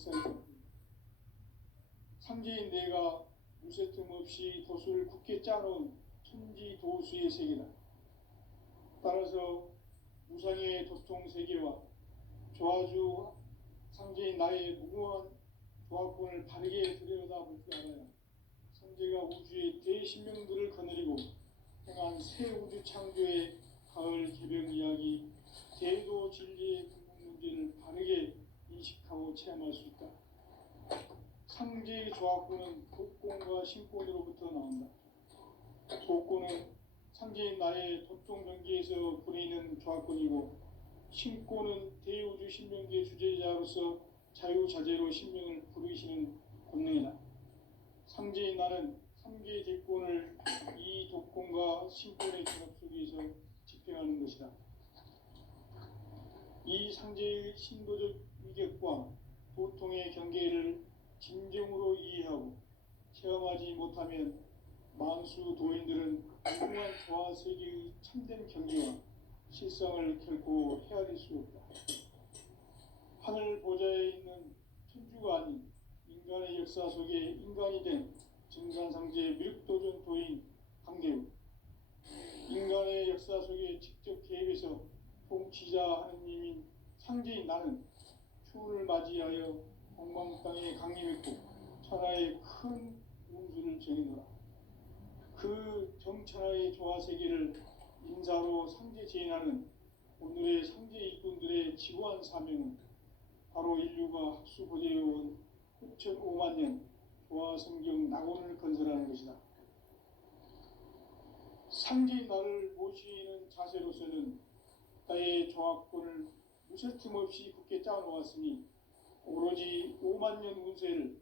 역사이다. 상제인 내가 무쇠틈 없이 도수를 굳게 짜놓은 천지도수의 세계다. 따라서 무상의 도통 세계와 조화주 상제인 나의 무궁한 조합권을 바르게 들여다볼 줄 알아야 상제가 우주의 대신명들을 거느리고 행한 새 우주 창조의 가을 개벽 이야기, 대도 진리의 근본 문제를 바르게 인식하고 체험할 수 있다. 상제의 조합권은 독권과 신권으로부터 나온다. 독권은 상제인 나의 도통 경계에서 부리는 조합권이고, 신권은 대우주 신명기의 주제자로서 자유자재로 신명을 부르시는 권능이다. 상제인 나는 3개의 대권을 이 독권과 신권의 결합 속에서 집행하는 것이다. 이 상제의 신도적 위격과 도통의 경계를 진정으로 이해하고 체험하지 못하면 만수 도인들은 무궁한 조화 세계의 참된 경계와 실상을 결코 헤아릴 수 없다. 하늘 보좌에 있는 천주가 아닌 인간의 역사 속에 인간이 된 증산상제 미륵도전 도인 강대우, 인간의 역사 속에 직접 개입해서 통치자 하느님인 상제인 나는 추운을 맞이하여 동방 땅에 강림했고 천하의 큰 운수를 정해놓으라. 그 정천하의 조화세계를 인사로 상제 제인하는 오늘의 상제 일꾼들의 지구한 사명은 바로 인류가 학수보재해온 9,500만 년 조화성경 낙원을 건설하는 것이다. 상제인 나를 모시는 자세로서는 나의 조합권을 무쇠 틈 없이 굳게 짜놓았으니 오로지 5만 년 운세를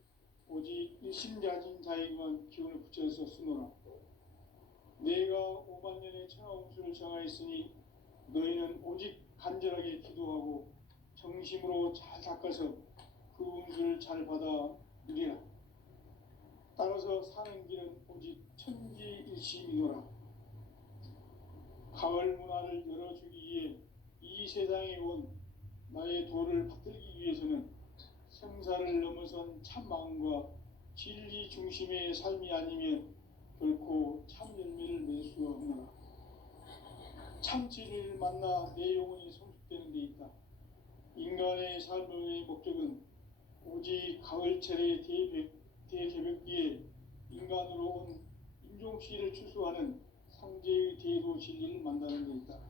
오직 일심자진 자에게만 기운을 붙여서 쓰노라. 내가 5만 년의 천하 운수를 정하였으니 너희는 오직 간절하게 기도하고 정심으로 잘 닦아서 그 운수를 잘 받아 누리라. 따라서 사는 길은 오직 천지일심이노라. 가을 문화를 열어주기 위해 이 세상에 온 나의 도를 받들기 위해서는 생사를 넘어선 참 마음과 진리 중심의 삶이 아니면 결코 참 열매를 낼 수 없노라. 참 진리를 만나 내 영혼이 성숙되는 데 있다. 인간의 삶의 목적은 오직 가을철의 대개벽기에 인간으로 온 인종시를 추수하는 상제의 대도 진리를 만나는 데 있다.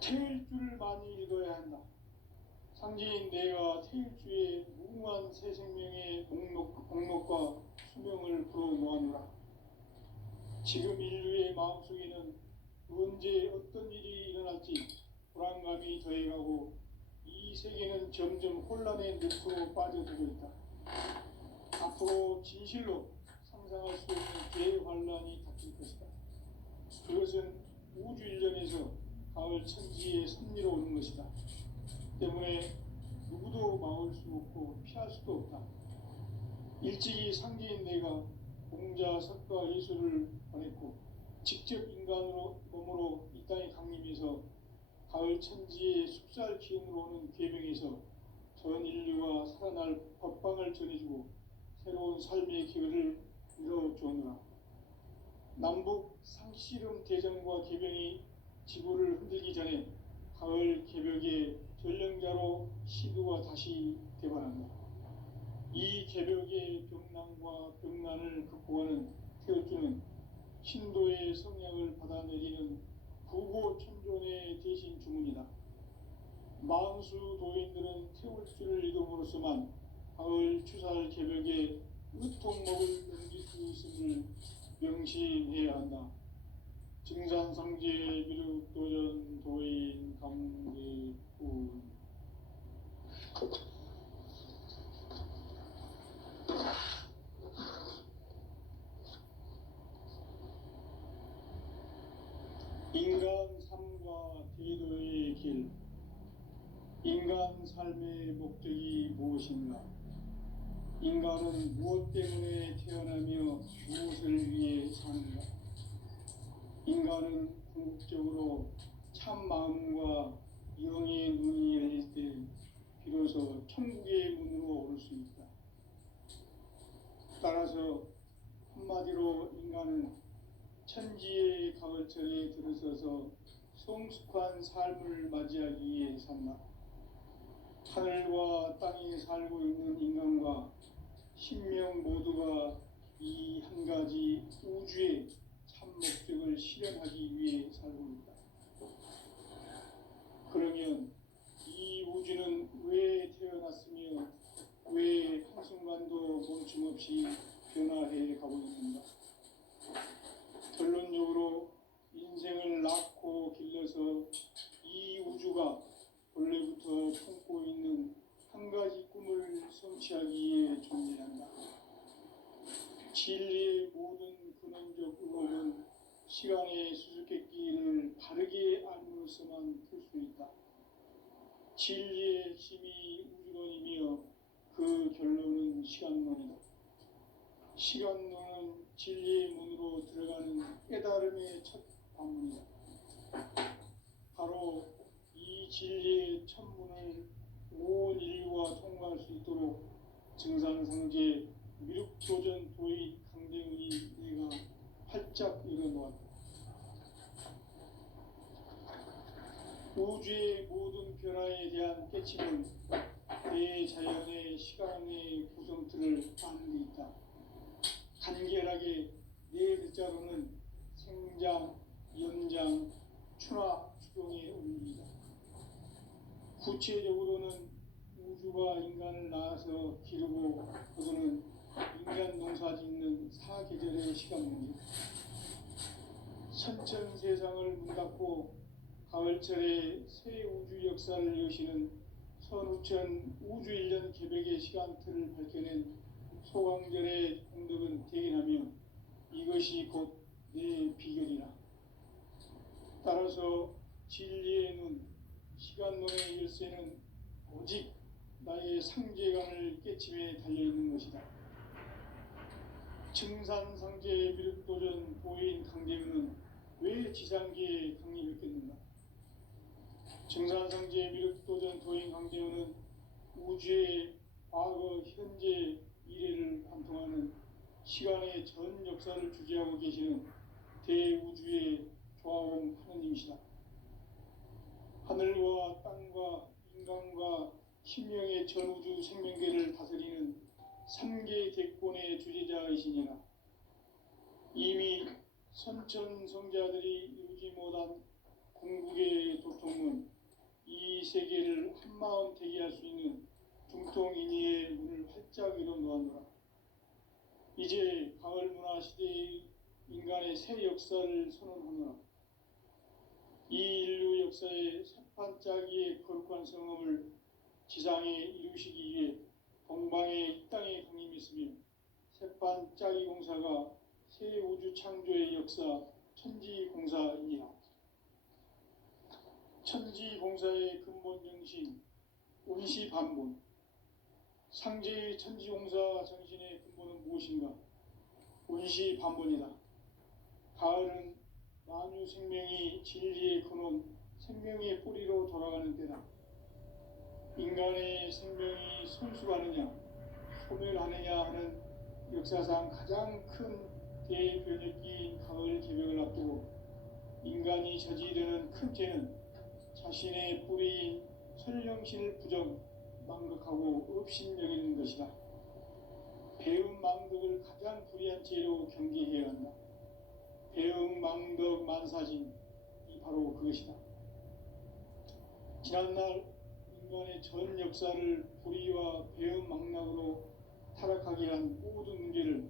태일주를 많이 읽어야 한다. 상제인 내가 태일주의 무궁한 새 생명의 목록과 수명을 불어모아노라. 지금 인류의 마음속에는 언제 어떤 일이 일어날지 불안감이 더해가고 이 세계는 점점 혼란의 늪으로 빠져들고 있다. 앞으로 진실로 상상할 수 없는 대환란이 닥칠 것이다. 그것은 우주 일련에서 가을 천지의 섭리로 오는 것이다. 때문에 누구도 막을 수 없고 피할 수도 없다. 일찍이 상제인 내가 공자, 석가, 예수를 보냈고 직접 인간으로 몸으로 이 땅에 강림해서 가을 천지의 숲살 기운으로 오는 계명에서 전 인류가 살아날 법방을 전해주고 새로운 삶의 기회를 이뤄주느라. 남북 상씨름 대전과 개병이 지구를 흔들기 전에 가을 개벽의 전령자로 시두가 다시 되반한다. 이 개벽의 병난과 병난을 극복하는 태울주는 신도의 성량을 받아내리는 구고천존의 대신 주문이다. 만수 도인들은 태울주를 읽음으로써만 가을 추살 개벽의 의통목을 넘길 수 있음을 명심해야 한다. 증산상제 미륵도전 도인 강대훈. 인간 삶과 대도의 길. 인간 삶의 목적이 무엇인가? 인간은 무엇 때문에 태어나며 무엇을 위해 사는가? 인간은 궁극적으로 참 마음과 영의 눈이 열릴 때 비로소 천국의 문으로 오를 수 있다. 따라서 한마디로 인간은 천지의 가을철에 들어서서 성숙한 삶을 맞이하기 위해 산다. 하늘과 땅에 살고 있는 인간과 신명 모두가 이 한 가지 우주의 참 목적을 실현하기 위해 살고 있다. 그러면 이 우주는 왜 태어났으며 왜 한순간도 멈춤없이 변화해 가고 있는가? 결론적으로 인생을 낳고 길러서 이 우주가 본래부터 품고 있는 한 가지 꿈을 성취하기 위해 존재한다. 진리의 모든 근원적 의혹은 시간의 수수께끼를 바르게 알므로서만 풀 수 있다. 진리의 핵심이 우주론이며 그 결론은 시간론이다. 시간론은 진리의 문으로 들어가는 깨달음의 첫 관문이다. 바로 이 진리의 첫 문을 온 인류가 통과할 수 있도록 증산상제 미륵도전 도인 강대훈이 내가 활짝 열어놓았다. 우주의 모든 변화에 대한 깨침은 대자연의 시간의 구성틀을 아는 데 있다. 간결하게 네 글자로는 생장, 연장, 추나 추동의 원리이다. 구체적으로는 우주가 인간을 낳아서 기르고 거두는 인간 농사 짓는 사계절의 시간 문제. 선천 세상을 문 닫고 가을철에 새 우주 역사를 여시는 선우천 우주 1년 개백의 시간틀을 밝혀낸 소강절의 공덕은 대견하며 이것이 곧 내 비결이라. 따라서 진리의 눈, 시간론의 열쇠는 오직 나의 상제감을 깨침에 달려있는 것이다. 증산상제 미륵도전 보인 강대훈은 왜 지상계에 강림했겠는가? 증산상제 미륵도전 도인 강대훈은 우주의 과거, 현재, 미래를 관통하는 시간의 전 역사를 주재하고 계시는 대우주의 조화원 하느님이시다. 하늘과 땅과 인간과 신명의 전우주 생명계를 다스리는 3개 대권의 주제자이시니라. 이미 선천성자들이 이루지 못한 궁극의 도통은 이 세계를 한마음 되게 할 수 있는 중통인의의 문을 활짝 열어놓았노라. 이제 가을 문화 시대의 인간의 새 역사를 선언하노라. 이 인류 역사의 새판짜기의 거룩한 성험을 지상에 이루시기 위해 동방의 이 땅에 강림했으며 새판짜기 공사가 새 우주 창조의 역사 천지공사이니라. 천지공사의 근본 정신 온시반본. 상제의 천지공사 정신의 근본은 무엇인가? 온시반본이다. 가을은 만유 생명이 진리의 근원, 생명의 뿌리로 돌아가는 때다. 인간의 생명이 손수가느냐, 소멸하느냐 하는 역사상 가장 큰 대변혁기인 가을 개벽을 앞두고 인간이 저지르는 큰 죄는 자신의 뿌리인 설령신을 부정, 망극하고 업신여기는 것이다. 배음 망덕을 가장 불의한 죄로 경계해야 한다. 배음 망덕 만사진이 바로 그것이다. 지난날 인간의 전 역사를 불의와 배음 망락으로 타락하게 한 모든 문제를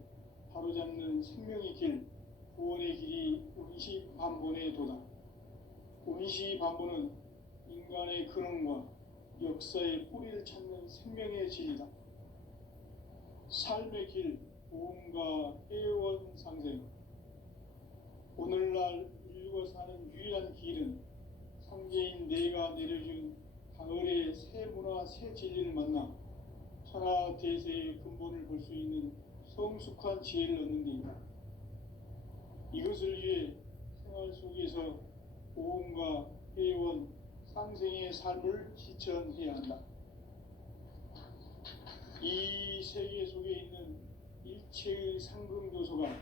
바로잡는 생명의 길, 구원의 길이 온시반본의 도다. 온시반본은 인간의 근원과 역사의 뿌리를 찾는 생명의 진리다. 삶의 길, 보험과 애원상생. 오늘날 인류가 사는 유일한 길은 상제인 내가 내려준 가을의 새 문화, 새 진리를 만나 천하 대세의 근본을 볼 수 있는 성숙한 지혜를 얻는 데이다. 이것을 위해 생활 속에서 보험과 애원, 상생의 삶을 실천해야 한다. 세계 속에 있는 일체의 상금 요소가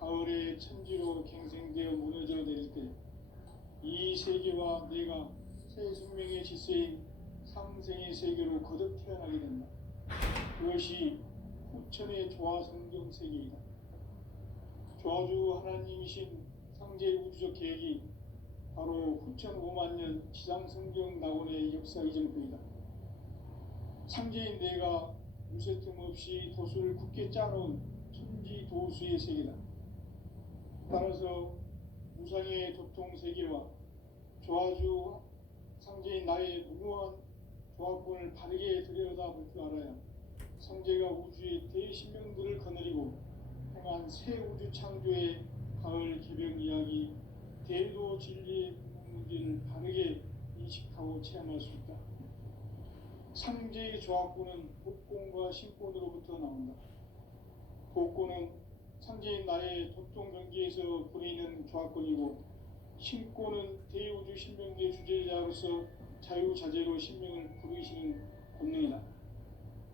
가을의 천지로 갱생되어 무너져 내릴 때 이 세계와 내가 새 생명의 질서인 상생의 세계로 거듭 태어나게 된다. 그것이 후천의 조화성경 세계이다. 조화주 하나님이신 상제 우주적 계획이 바로 후천 5만 년 지상성경 낙원의 역사 이전부이다. 상제인 내가 무쇠틈 없이 도수를 굳게 짜놓은 천지 도수의 세계다. 따라서 우상의 도통 세계와 조화주 상제인 나의 무모한 조합권을 바르게 들여다볼 줄 알아야 상제가 우주의 대신명들을 거느리고 행한 새 우주 창조의 가을 개벽 이야기, 대도 진리의 문제를 바르게 인식하고 체험할 수 있다. 상제의 조합권은 복권과 신권으로부터 나온다. 복권은 상제인 나의 도통 경계에서 부리는 조합권이고, 신권은 대우주 신명계 주제자로서 자유자재로 신명을 부르시는 권능이다.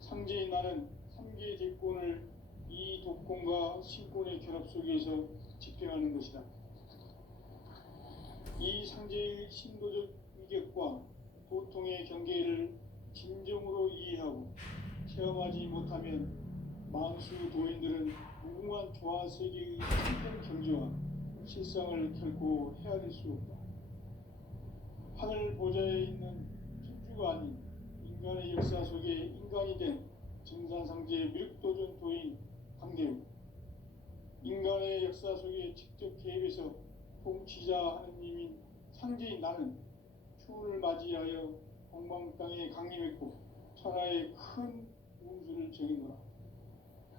상제인 나는 3개의 대권을 이 독권과 신권의 결합 속에서 집행하는 것이다. 이 상제의 신도적 위격과 도통의 경계를 진정으로 이해하고 체험하지 못하면 만수 도인들은 무궁한 조화 세계의 참된 경지와 실상을 결코 헤아릴 수 없다. 하늘 보좌에 있는 천주가 아닌 인간의 역사 속에 인간이 된 정산상제의 미륵도전 도인 강대우, 인간의 역사 속에 직접 개입해서 통치자 하느님인 상제인 나는 추운을 맞이하여 동방 땅에 강림했고 천하의 큰 운수를 정해노라.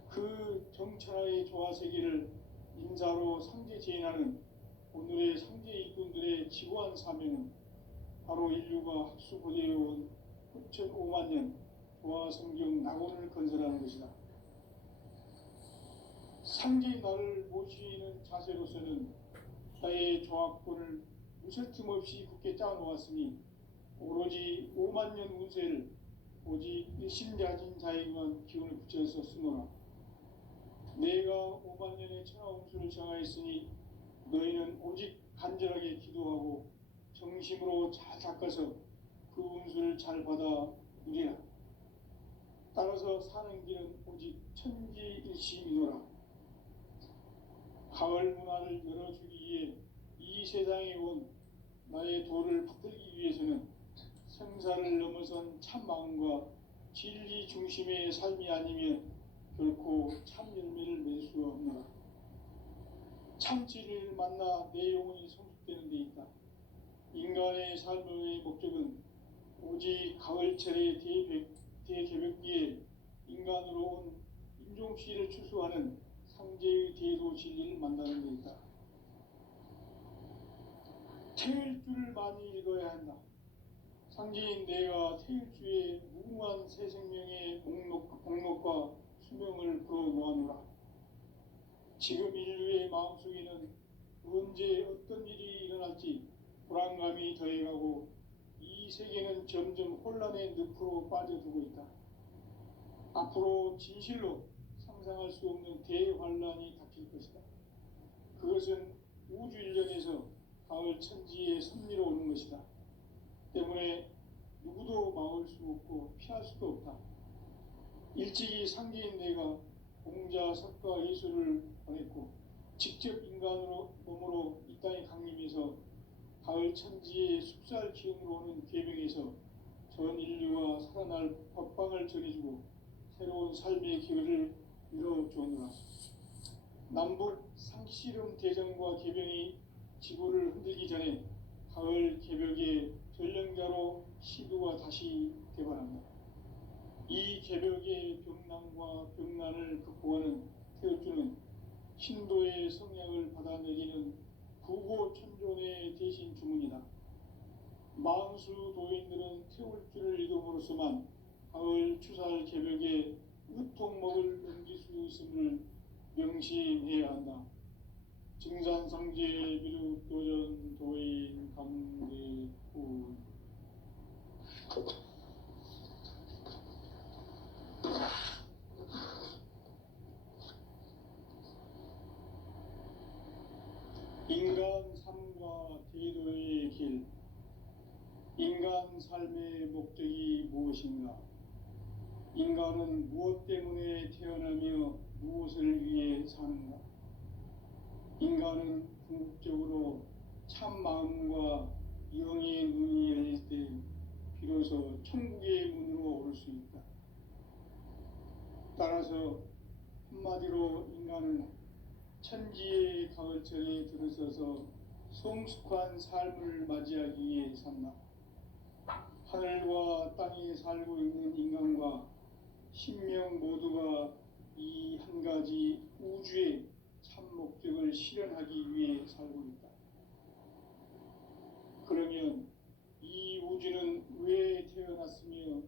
그 정천하의 조화세계를 인사로 상제 제인하는 오늘의 상제 일꾼들의 지고한 사명은 바로 인류가 학수고대해온 후천 5만 년 조화성경 낙원을 건설하는 것이다. 상제인 나를 모시는 자세로서는 나의 조합권을 무쇠틈 없이 굳게 짜놓았으니 오로지 5만 년 운세를 오직 일심자진 자에게만 기운을 붙여서 쓰노라. 내가 5만 년의 천하 운수를 정하였으니 너희는 오직 간절하게 기도하고 정심으로 잘 닦아서 그 운수를 잘 받아 누리라. 따라서 사는 길은 오직 천지일심이노라. 가을 문화를 열어주기 위해 이 세상에 온 나의 도를 받들기 위해서는 생사를 넘어선 참 마음과 진리 중심의 삶이 아니면 결코 참 열매를 맺을 수 없노라. 참 진리를 만나 내 영혼이 성숙되는 데 있다. 인간의 삶의 목적은 오직 가을철의 대개벽기에 인간으로 온 인종씨를 추수하는 상제의 대도 진리를 만나는 데 있다. 태일 줄을 많이 읽어야 한다. 상제인 내가 태일주의 무궁한 새 생명의 목록과 수명을 풀어 놓아노라. 지금 인류의 마음속에는 언제 어떤 일이 일어날지 불안감이 더해가고 이 세계는 점점 혼란의 늪으로 빠져들고 있다. 앞으로 진실로 상상할 수 없는 대환란이 닥칠 것이다. 그것은 우주 일련에서 가을 천지의 섭리로 오는 것이다. 때문에 누구도 막을 수 없고 피할 수도 없다. 일찍이 상제인 내가 공자, 석가, 예수를 보냈고 직접 인간으로 몸으로 이 땅에 강림해서 가을 천지의 숙살 기운으로 오는 계명에서 전 인류와 살아날 법방을 전해주고 새로운 삶의 기회를 이뤄주었노라. 남북 상씨름 대전과 개병이 지구를 흔들기 전에 가을 개벽의 전령자로 시두가 다시 개발한다. 이 개벽의 병난과 병난을 극복하는 태울주는 신도의 성향을 받아내리는 구고천존의 대신 주문이다. 만수 도인들은 태울주를 읽음으로써만 가을 추살 개벽에 으통목을 넘길 수 있음을 명심해야 한다. 증산상제 미륵도전 도인 강대우. 인간 삶과 대도의 길, 인간 삶의 목적이 무엇인가? 인간은 무엇 때문에 태어나며 무엇을 위해 사는가? 인간은 궁극적으로 참 마음과 영의 눈이 열릴 때 비로소 천국의 문으로 오를 수 있다. 따라서 한마디로 인간은 천지의 가을철에 들어서서 성숙한 삶을 맞이하기 위해 산다. 하늘과 땅에 살고 있는 인간과 신명 모두가 이 한 가지 우주의 참 목적을 실현하기 위해 살고 있다. 그러면 이 우주는 왜 태어났으며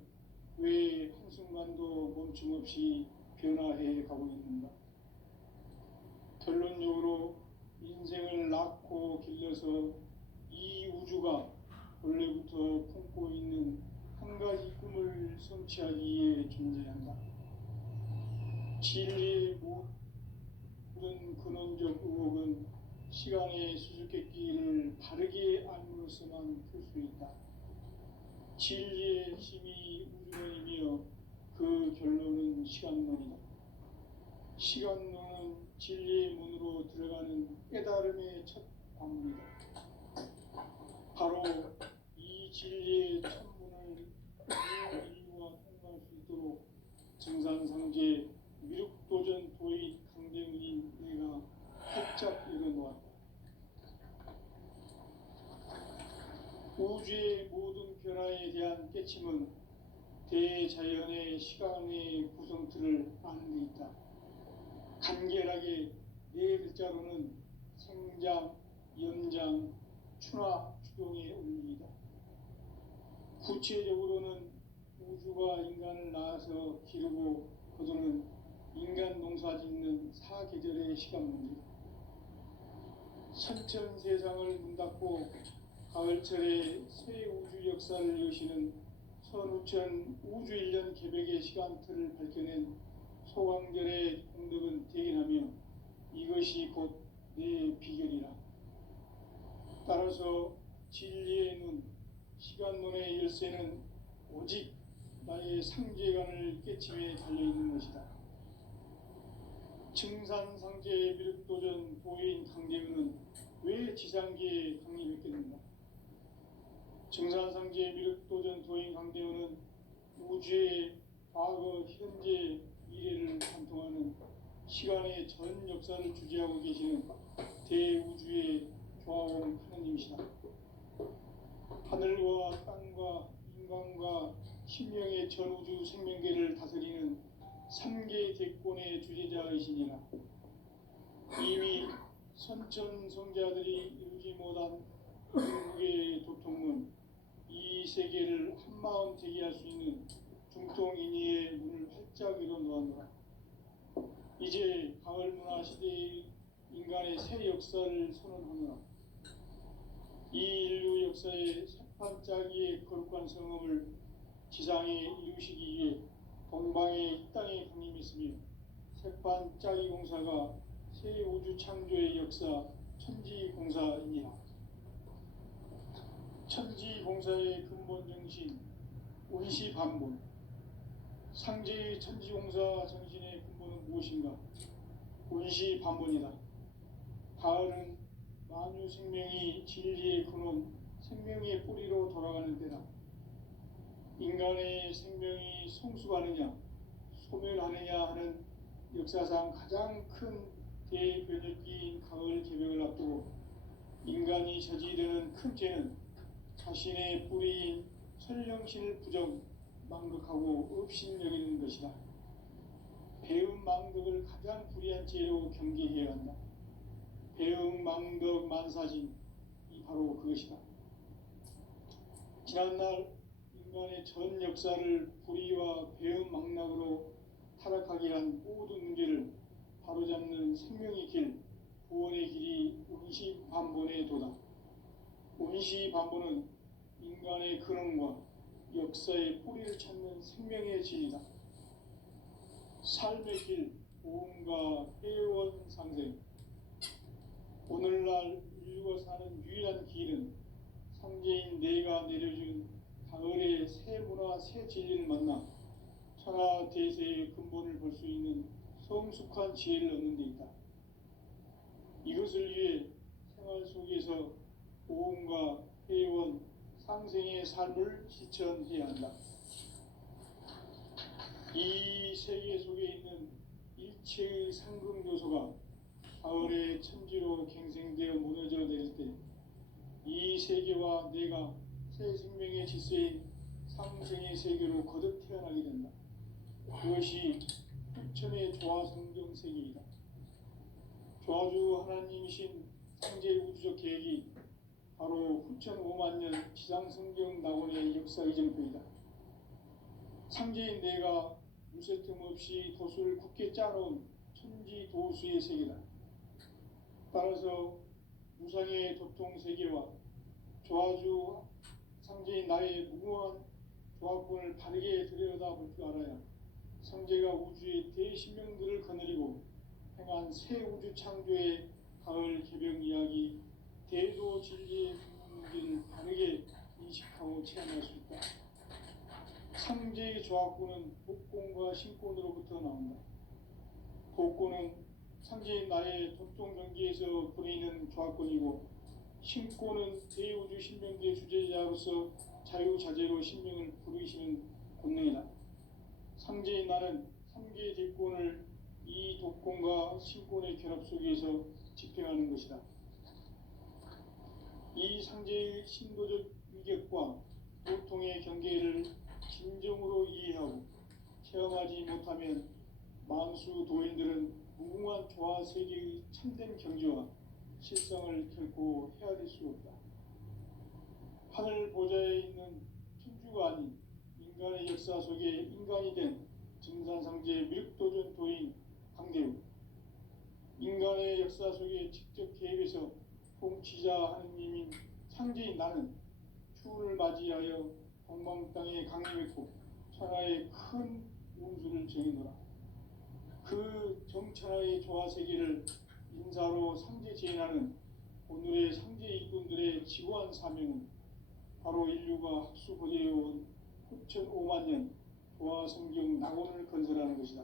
왜 한순간도 멈춤없이 변화해 가고 있는가? 결론적으로 인생을 낳고 길러서 이 우주가 원래부터 품고 있는 한 가지 꿈을 성취하기 위해 존재한다. 진리의 모든 근원적 의혹은 시간의 수수께끼를 바르게 알므로서만 풀 수 있다. 진리의 힘이 우주론이며 그 결론은 시간론이다. 시간론은 진리의 문으로 들어가는 깨달음의 첫 관문이다. 바로 이 진리의 천문을 인류가 통과할 수 있도록 정산상제 미륵도전 도인 강대문인 내가 활짝 열어놓았다. 우주의 모든 변화에 대한 깨침은 대자연의 시간의 구성틀을 아는 데 있다. 간결하게 네 글자로는 생장, 염장, 추나, 추동의 원리이다. 구체적으로는 우주가 인간을 낳아서 기르고 거두는 인간 농사 짓는 사계절의 시간 문제다. 선천 세상을 문 닫고 가을철에 새 우주 역사를 여시는 선우천 우주 1년 개백의 시간틀을 밝혀낸 소강절의 공덕은 대견하며 이것이 곧 내 비결이라. 따라서 진리의 눈, 시간론의 열쇠는 오직 나의 상제관을 깨침에 달려있는 것이다. 증산상제 미륵도전 도인 강대은은 왜 지상계에 강림했겠는가? 증산상제 미륵도전 도인 강대은은 우주의 과거, 현재, 미래를 관통하는 시간의 전 역사를 주재하고 계시는 대우주의 교화원 하느님이시다. 하늘과 땅과 인간과 신명의 전우주 생명계를 다스리는 3개 대권의 주재자이시니라. 이미 선천성자들이 이루지 못한 중국의 도통문, 이 세계를 한마음 되게 할 수 있는 중통인의의 문을 활짝 열어놓았노라. 이제 가을문화 시대의 인간의 새 역사를 선언하노라. 이 인류 역사의 새판짜기의 거룩한 성업을 지상에 이루시기 위해 동방의 이 땅에 강림했으며 새판짜기 공사가 새 우주 창조의 역사 천지공사이니라. 천지공사의 근본 정신 원시반본, 상제의 천지공사 정신의 근본은 무엇인가? 원시반본이다. 가을은 만유 생명이 진리의 근원, 생명의 뿌리로 돌아가는 때다. 인간의 생명이 성숙하느냐, 소멸하느냐 하는 역사상 가장 큰 대변혁기인 가을 개벽을 앞두고 인간이 저지르는 큰 죄는 자신의 뿌리인 설령신을 부정, 망극하고 업신여기는 것이다. 배음 망덕을 가장 불의한 죄로 경계해야 한다. 배음 망덕 만사진, 이 바로 그것이다. 지난날 인간의 전 역사를 불의와 배음 망락으로 타락하게 한 모든 문제를 바로잡는 생명의 길, 구원의 길이 원시반본의 도다. 원시반본은 인간의 근원과 역사의 뿌리를 찾는 생명의 진이다. 삶의 길, 보험과 회원상생. 오늘날 인류가 사는 유일한 길은 상제인 내가 내려준 가을의 새 문화 새 진리를 만나 천하 대세의 근본을 볼 수 있는 성숙한 지혜를 얻는 데 있다. 이것을 위해 생활 속에서 보험과 회원, 상생의 삶을 실천해야 한다. 이 세계 속에 있는 일체의 상금 요소가 가을의 천지로 갱생되어 무너져 내릴 때 이 세계와 내가 새 생명의 질서인 상생의 세계로 거듭 태어나게 된다. 그것이 후천의 조화성경 세계이다. 조화주 하나님이신 상제 우주적 계획이 바로 후천 5만 년 지상성경 낙원의 역사 이정표이다. 상제인 내가 무쇠 틈 없이 도수를 굳게 짜놓은 천지 도수의 세계다. 따라서 무상의 도통 세계와 조화주 상제인 나의 무궁한 조화권을 바르게 들여다볼 줄 알아야 상제가 우주의 대신명들을 거느리고 행한 새 우주 창조의 가을 개벽 이야기 대도 진리의 문제를 바르게 인식하고 체험할 수 있다. 상제의 조화권은 복권과 신권으로부터 나온다. 복권은 상제인 나의 도통 경계에서 보내는 조화권이고 신권은 대우주 신명기의 주제자로서 자유자재로 신명을 부르시는 권능이다. 상제인 나는 3개의 대권을 이 독권과 신권의 결합 속에서 집행하는 것이다. 이 상제의 신도적 위격과 보통의 경계를 진정으로 이해하고 체험하지 못하면 만수 도인들은 무궁한 조화 세계의 참된 경지와 실상을 결코 헤아릴 수 없다. 하늘 보좌에 있는 천주가 아닌 인간의 역사 속에 인간이 된 증산상제 미륵도전 도인 강대우, 인간의 역사 속에 직접 개입해서 통치자 하느님인 상제인 나는 추운을 맞이하여 동방 땅에 강림했고 천하의 큰 운수를 정해노라. 그 정천하의 조화세계를 인사로 상제 제인하는 오늘의 상제 일꾼들의 지고한 사명은 바로 인류가 학수고대해온 후천 5만 년 조화성경 낙원을 건설하는 것이다.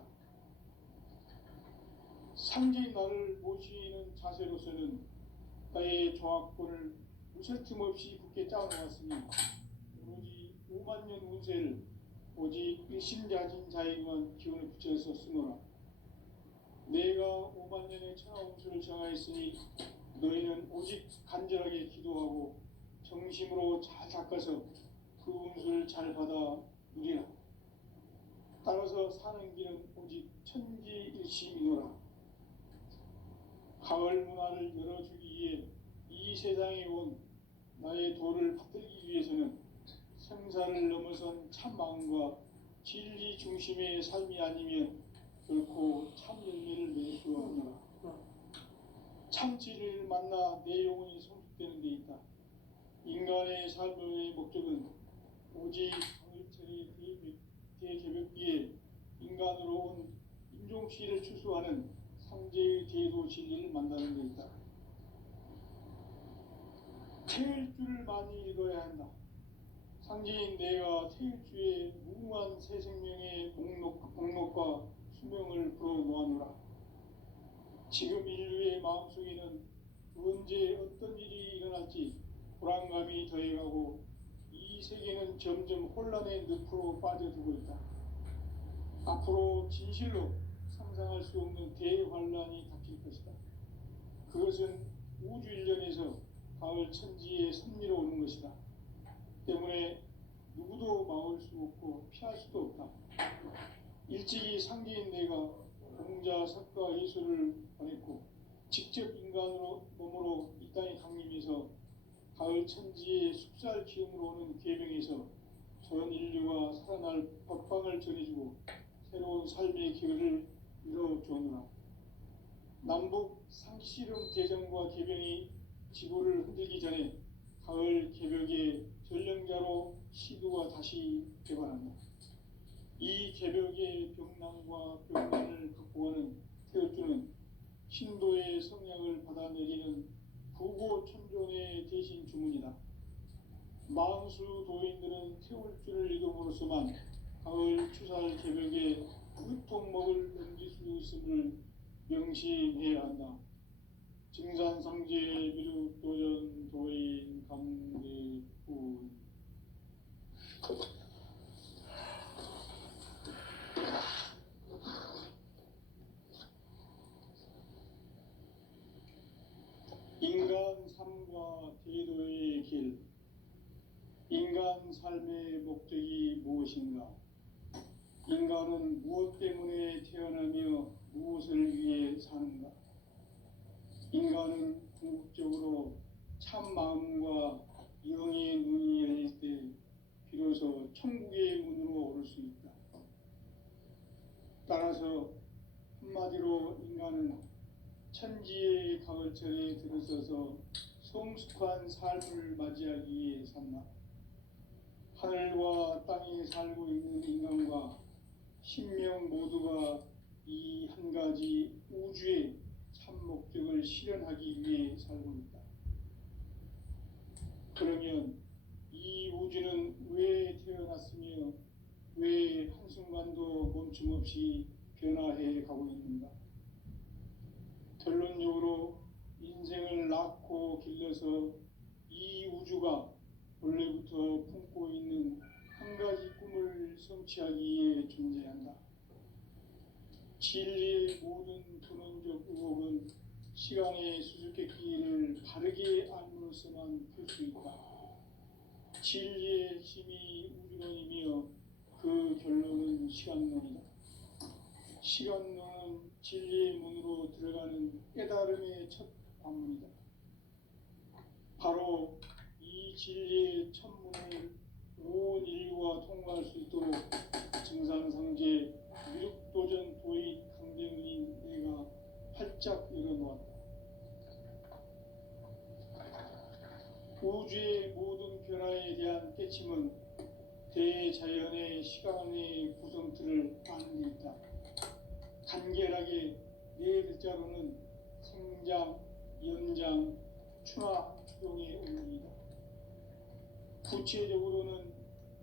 상제인 나를 모시는 자세로서는 나의 조화권을 무쇠 틈 없이 굳게 짜놓았으니 오로지 5만 년 운세를 오직 일심자진 자에게만 기운을 붙여서 쓰노라. 내가 5만 년의 천하 운수를 정하였으니 너희는 오직 간절하게 기도하고 정심으로 잘 닦아서 그 운수를 잘 받아 누리라. 따라서 사는 길은 오직 천지일심이노라. 가을 문화를 열어주기 위해 이 세상에 온 나의 도를 받들기 위해서는 생사를 넘어선 참 마음과 진리 중심의 삶이 아니면 결코 참 열매를 맺을 수 없노라. 참 진리를 만나 내 영혼이 성숙되는 데 있다. 인간의 삶의 목적은 오직 가을철의 대개벽기에 인간으로 온 인종시를 추수하는 상제의 대도 진리를 만나는 데 있다. 태일주를 많이 읽어야 한다. 상제인 내가 태일주의 무궁한 새 생명의 목록과 수명을 불어놓아노라. 지금 인류의 마음속에는 언제 어떤 일이 일어날지 불안감이 더해가고 이 세계는 점점 혼란의 늪으로 빠져들고 있다. 앞으로 진실로 상상할 수 없는 대환란이 닥칠 것이다. 그것은 우주 일련에서 가을 천지에 섭리로 오는 것이다. 때문에 누구도 막을 수 없고 피할 수도 없다. 일찍이 상제인 내가 공자, 석가, 예수를 보냈고 직접 인간으로 몸으로 이 땅에 강림해서 가을 천지의 숙살 기운으로 오는 계명에서 전 인류가 살아날 법방을 전해주고 새로운 삶의 기회를 이뤄주었노라. 남북 상씨름 대전과 계병이 지구를 흔들기 전에 가을 개벽의 전령자로 시도가 다시 개발한다. 이 개벽의 병난과 병난을 극복하는 태엽주는 신도의 성향을 받아내리는 부고천종의 대신 주문이다. 만수 도인들은 태울 줄을 이름으로서만 가을 추살 개벽에 유통목을 넘길 수 있음을 명심해야 한다. 증산상제 미륵도전 도인 감대군. 인간 삶과 대도의 길. 인간 삶의 목적이 무엇인가? 인간은 무엇 때문에 태어나며 무엇을 위해 사는가? 인간은 궁극적으로 참 마음과 영의 눈이 열릴 때 비로소 천국의 문으로 오를 수 있다. 따라서 한마디로 인간은 천지의 가을철에 들어서서 성숙한 삶을 맞이하기 위해 산다. 하늘과 땅에 살고 있는 인간과 신명 모두가 이 한 가지 우주의 참 목적을 실현하기 위해 살고 있다. 그러면 이 우주는 왜 태어났으며 왜 한순간도 멈춤없이 변화해 가고 있는가? 결론적으로 인생을 낳고 길러서 이 우주가 원래부터 품고 있는 한 가지 꿈을 성취하기 위해 존재한다. 진리의 모든 근원적 의혹은 시간의 수수께끼를 바르게 알므로서만 풀 수 있다. 진리의 핵심이 우주론이며 그 결론은 시간론이다. 시간론은 진리의 문으로 들어가는 깨달음의 첫 관문이다. 바로 이 진리의 첫문을 온 인류가 통과할 수 있도록 증산상제 미륵도전 도인 강대문인 내가 활짝 열어놓았다. 우주의 모든 변화에 대한 깨침은 대자연의 시간의 구성틀을 아는 데 있다. 간결하게 네 글자로는 생장, 연장, 추나 추동의 원리이다. 구체적으로는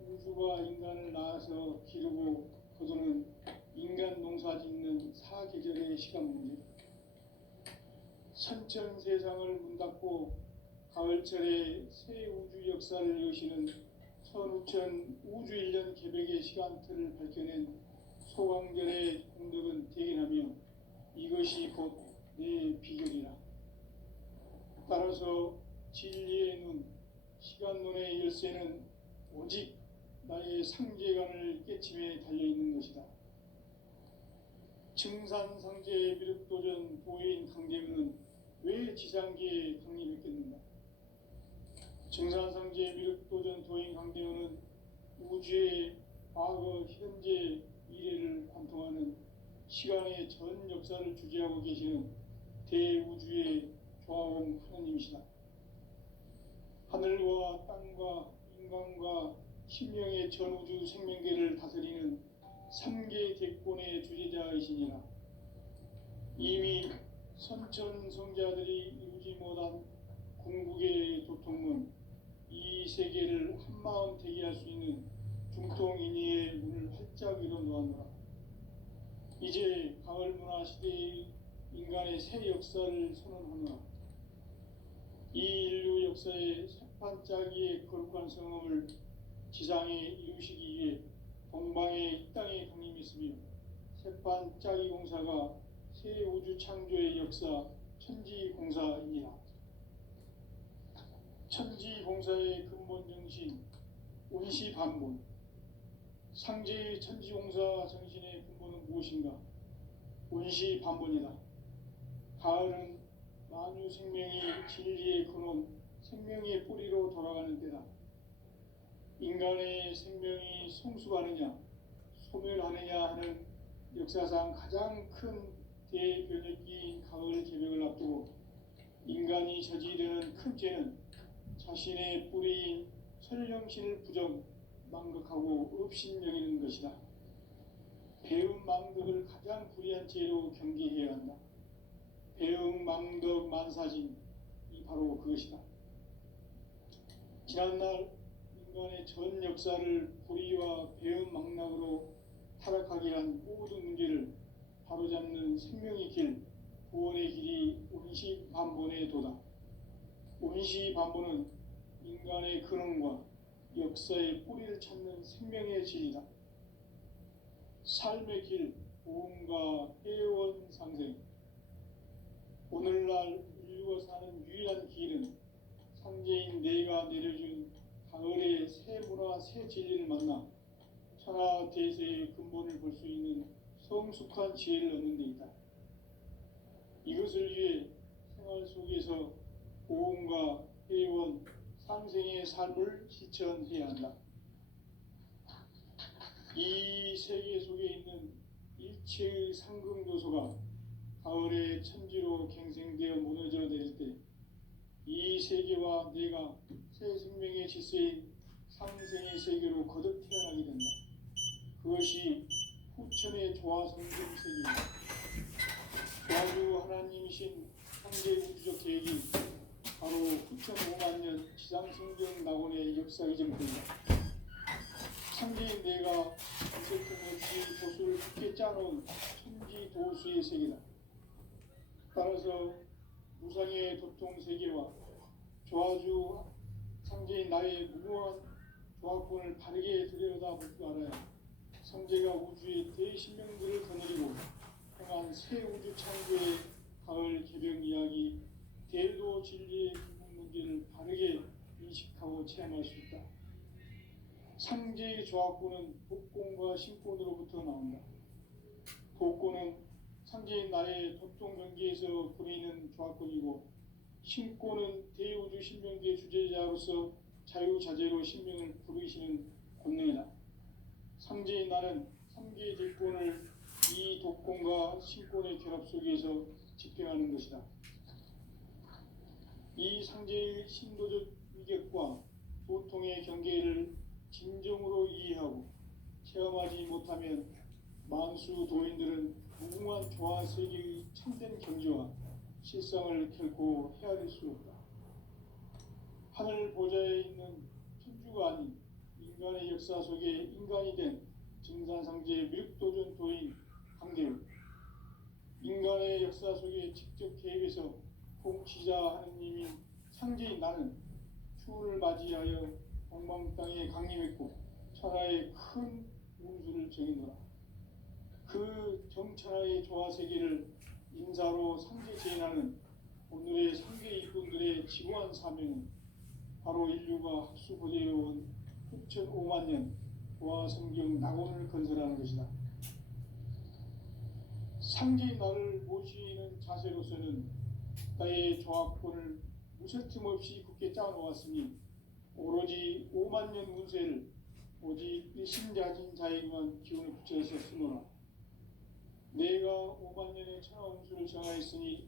우주가 인간을 낳아서 기르고 거두는 인간 농사 짓는 사계절의 시간 문제다. 선천 세상을 문 닫고 가을철에 새 우주 역사를 여시는 선우천 우주 1년 개벽의 시간틀을 밝혀낸 소강전의 공덕은 대견하며 이것이 곧 내 비결이라. 따라서 진리의 눈, 시간론의 열쇠는 오직 나의 상제관을 깨침에 달려있는 것이다. 증산상제 미륵도전 도인 강대문은 왜 지상계에 강림했겠는가? 증산상제 미륵도전 도인 강대문은 우주의 과거, 현재, 미래를 관통하는 시간의 전 역사를 주재하고 계시는 대우주의 조화원 하나님이시다. 하늘과 땅과 인간과 신명의 전우주 생명계를 다스리는 3개 대권의 주재자이시니라. 이미 선천 성자들이 이루지 못한 궁극의 도통문, 이 세계를 한마음 되게 할 수 있는 중통인의의 문을 활짝 열어놓았노라. 이제 가을 문화 시대의 인간의 새 역사를 선언하노라. 이 인류 역사의 새반짝이의 거룩한 성험을 지상에 이루시기 위해 동방의 이 땅에 강림했으며 새반짝이 공사가 새 우주 창조의 역사 천지공사이니라. 천지공사의 근본 정신 운시반본. 상제의 천지공사 정신의 근본은 무엇인가? 운시반본이다. 가을은 만유 생명이 진리의 근원, 생명의 뿌리로 돌아가는 때다. 인간의 생명이 성숙하느냐, 소멸하느냐 하는 역사상 가장 큰 대변혁기인 가을 개벽을 앞두고 인간이 저지르는 큰 죄는 자신의 뿌리인 설령신을 부정, 망극하고 업신여기는 것이다. 배움 망덕을 가장 불의한 죄로 경계해야 한다. 배움 망덕 만사진, 이 바로 그것이다. 지난날 인간의 전 역사를 불의와 배은망락으로 타락하게 한 모든 문제를 바로잡는 생명의 길, 구원의 길이 운시반본의 도다. 운시반본은 인간의 근원과 역사의 뿌리를 찾는 생명의 진리다. 삶의 길, 보험과 회원 상생. 오늘날 인류가 사는 유일한 길은 상제인 내가 내려준 가을의 새 문화, 새 진리를 만나 천하 대세의 근본을 볼 수 있는 성숙한 지혜를 얻는 데 있다. 이것을 위해 생활 속에서 보험과 회원, 상생의 삶을 실천해야 한다. 이 세계 속에 있는 일체의 상금도서가 가을의 천지로 갱생되어 무너져 내릴 때 이 세계와 내가 새 생명의 질서인 상생의 세계로 거듭 태어나게 된다. 그것이 후천의 조화성경 세계이다. 조화주 하나님이신 상대 우주적 계획이 바로 후천 5만년 지상성경 낙원의 역사의 정토이다. 상대인 내가 어색함 없이 도수를 깊게 짜놓은 천지 도수의 세계다. 따라서 무상의 도통 세계와 조화주 상제인 나의 무궁한 조화권을 바르게 들여다볼 줄 알아야 상제가 우주의 대신명들을 거느리고 행한 새 우주 창조의 가을 개벽 이야기, 대도 진리의 기본 문제를 바르게 인식하고 체험할 수 있다. 상제의 조화권은 복권과 신권으로부터 나온다. 복권은 상제인 나의 도통 경계에서 부리는 조화권이고, 신권은 대우주 신명기의 주제자로서 자유자재로 신명을 부르시는 권능이다. 상제인 나는 3개의 대권을 이 독권과 신권의 결합 속에서 집행하는 것이다. 이 상제의 신도적 위격과 도통의 경계를 진정으로 이해하고 체험하지 못하면 만수 도인들은 무궁한 조화 세계의 참된 경지와 실상을 결코 헤아릴 수 없다. 하늘 보좌에 있는 천주가 아닌 인간의 역사 속에 인간이 된 증산상제의 미륵도전 도인 강대우, 인간의 역사 속에 직접 개입해서 통치자 하느님인 상제인 나는 추운을 맞이하여 동방 땅에 강림했고 천하의 큰 운수를 정했노라. 그 정천하의 조화세계를 인사로 상제 제인하는 오늘의 상제 일꾼들의 지고한 사명은 바로 인류가 학수고대해온 6,5만 년 조화성경 낙원을 건설하는 것이다. 상제인 나를 모시는 자세로서는 나의 조화권을 무설틈 없이 굳게 짜놓았으니 오로지 5만 년 운세를 오직 일심자진 자에게만 기운을 붙여서 쓰노라. 내가 5만 년의 천하 운수를 정하였으니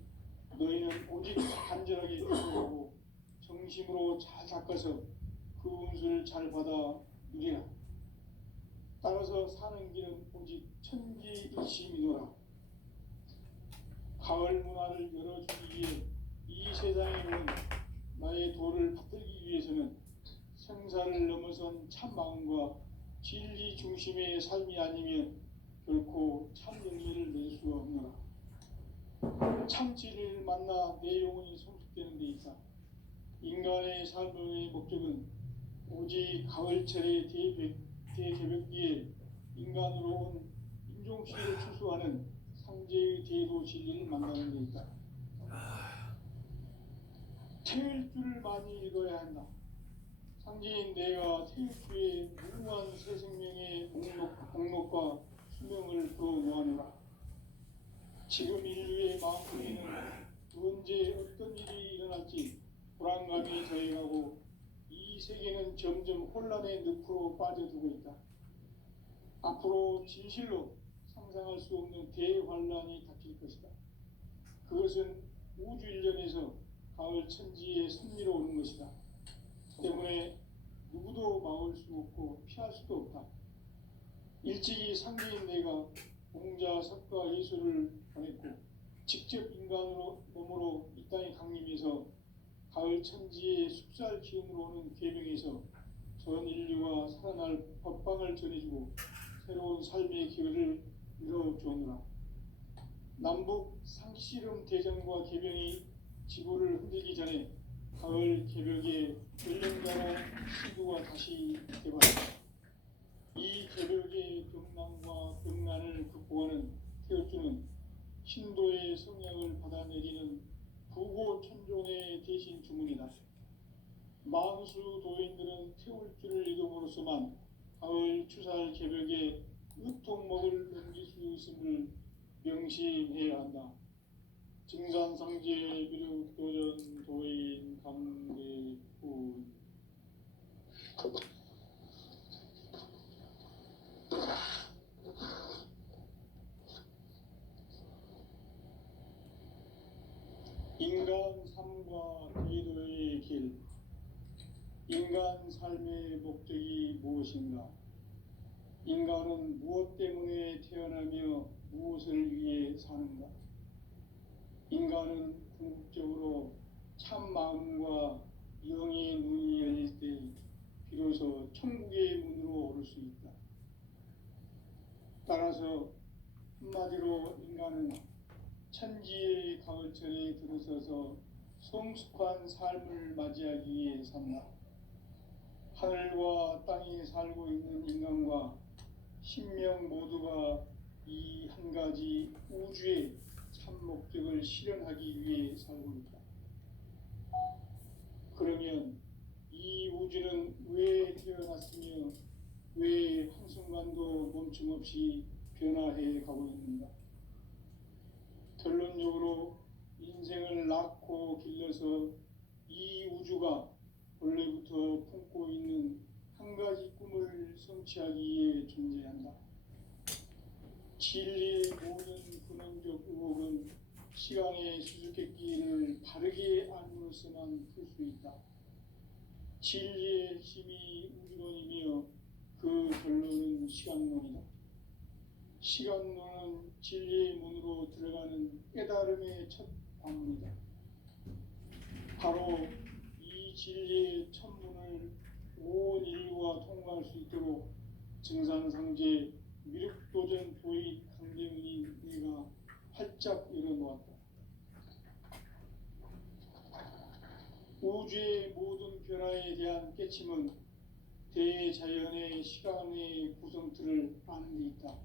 너희는 오직 간절하게 기도하고 정심으로 잘 닦아서 그 운수를 잘 받아 누리라. 따라서 사는 길은 오직 천지일심이노라. 가을 문화를 열어주기 위해 이 세상에 온 나의 도를 받들기 위해서는 생사를 넘어선 참 마음과 진리 중심의 삶이 아니면 결코 참 열매를 낼 수가 없노라. 참 진리를 만나 내 영혼이 성숙되는 데 있다. 인간의 삶의 목적은 오직 가을철의 대개벽기에 인간으로 온 인종시를 추수하는 상제의 대도 진리를 만나는 데 있다. 태일주를 많이 읽어야 한다. 상제인 내가 태일주의 무궁한 새 생명의 목록과 수명을 풀어놓아노라. 지금 인류의 마음속에는 언제 어떤 일이 일어날지 불안감이 더해가고 이 세계는 점점 혼란의 늪으로 빠져들고 있다. 앞으로 진실로 상상할 수 없는 대환란이 닥칠 것이다. 그것은 우주 일련에서 가을 천지의 섭리로 오는 것이다. 때문에 누구도 막을 수 없고 피할 수도 없다. 일찍이 상제인 내가 공자, 석가, 예수를 보냈고 직접 인간으로 몸으로 이 땅에 강림해서 가을 천지의 숲살 기운으로 오는 계명에서 전 인류가 살아날 법방을 전해주고 새로운 삶의 기회를 열어주었노라. 남북 상씨름 대전과 계명이 지구를 흔들기 전에 가을 개벽의 연령가로 시도가 다시 개발했다. 이 개벽의 병난과 병난을 극복하는 태어주는 신도의 성향을 받아내리는 부고 천종의 대신 주문이다. 만수 도인들은 태울주를 이름으로서만 가을 추살 개벽에 으통목을 넘길 수 있음을 명심해야 한다. 증산상제 비륵도전 도인 감대군. 인간 삶과 대도의 길. 인간 삶의 목적이 무엇인가? 인간은 무엇 때문에 태어나며 무엇을 위해 사는가? 인간은 궁극적으로 참 마음과 영의 눈이 열릴 때 비로소 천국의 문으로 오를 수 있다. 따라서 한마디로 인간은 천지의 가을철에 들어서서 성숙한 삶을 맞이하기 위해 산다. 하늘과 땅에 살고 있는 인간과 신명 모두가 이 한 가지 우주의 참 목적을 실현하기 위해 살고 있다. 그러면 이 우주는 왜 태어났으며 왜 한순간도 멈춤 없이 변화해 가고 있는가? 결론적으로 인생을 낳고 길러서 이 우주가 원래부터 품고 있는 한 가지 꿈을 성취하기 위해 존재한다. 진리의 모든 근원적 의혹은 시간의 수수께끼를 바르게 알므로서만 풀 수 있다. 진리의 핵심이 우주론이며 그 결론은 시간론이다. 시간론은 진리의 문으로 들어가는 깨달음의 첫 관문이다. 바로 이 진리의 첫 문을 온 인류가 통과할 수 있도록 증산상제 미륵도전 도의 강대문이 내가 활짝 열어놓았다. 우주의 모든 변화에 대한 깨침은 대자연의 시간의 구성틀을 아는 데 있다.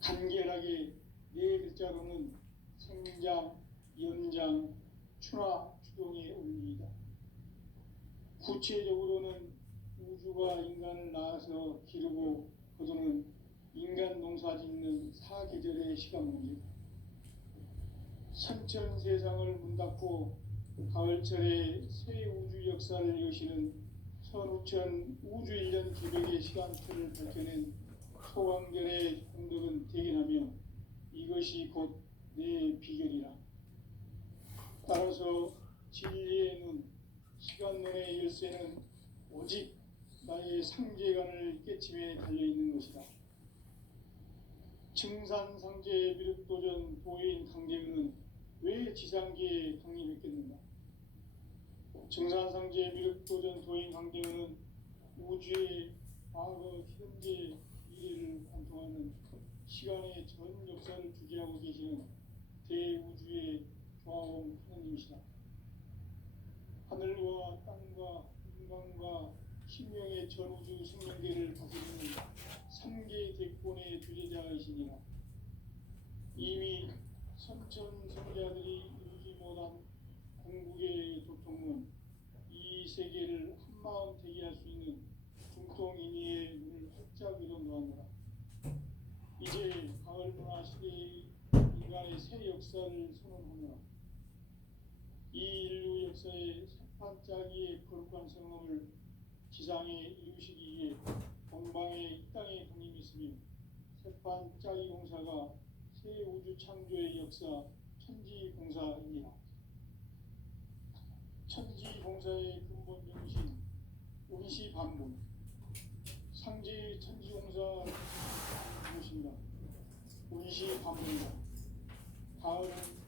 간결하게 네 글자로는 생장, 연장, 추나 추동의 원리이다. 구체적으로는 우주가 인간을 낳아서 기르고 거두는 인간 농사 짓는 사계절의 시간 문제다. 선천 세상을 문 닫고 가을철에 새 우주 역사를 여시는 선우천 우주 1년 기백의 시간틀을 밝혀낸 소강결의 공덕은 대견하며 이것이 곧 내 비결이라. 따라서 진리의 눈, 시간론의 열쇠는 오직 나의 상제관을 깨침에 달려있는 것이다. 증산상제 미륵도전 도인 강대문은 왜 지상계에 강림했겠는가? 증산상제 미륵도전 도인 강대문은 우주의 과거, 현재, 미래를 관통하는 시간의 전 역사를 주재하고 계시는 대우주의 조화원 하느님이시다. 하늘과 땅과 인간과 신명의 전우주 생명계를 다스리는 3개 대권의 주제자이시니라. 이미 선천 성자들이 이루지 못한 궁극의 도통은 이 세계를 한마음 되게 할 수 있는 중통인의의 문을 활짝 열어놓았노라. 이제 가을 문화 시대의 인간의 새 역사를 선언하노라. 이 인류 역사의 새판짜기의 거룩한 성험을 지상에 이루시기 위해 동방의 이 땅에 강림했으며 새판짜기 공사가 새 우주 창조의 역사 천지공사이니라. 천지공사의 근본 정신 운시반문. 상제의 천지공사 무엇인가? 운시반문이다. 가을은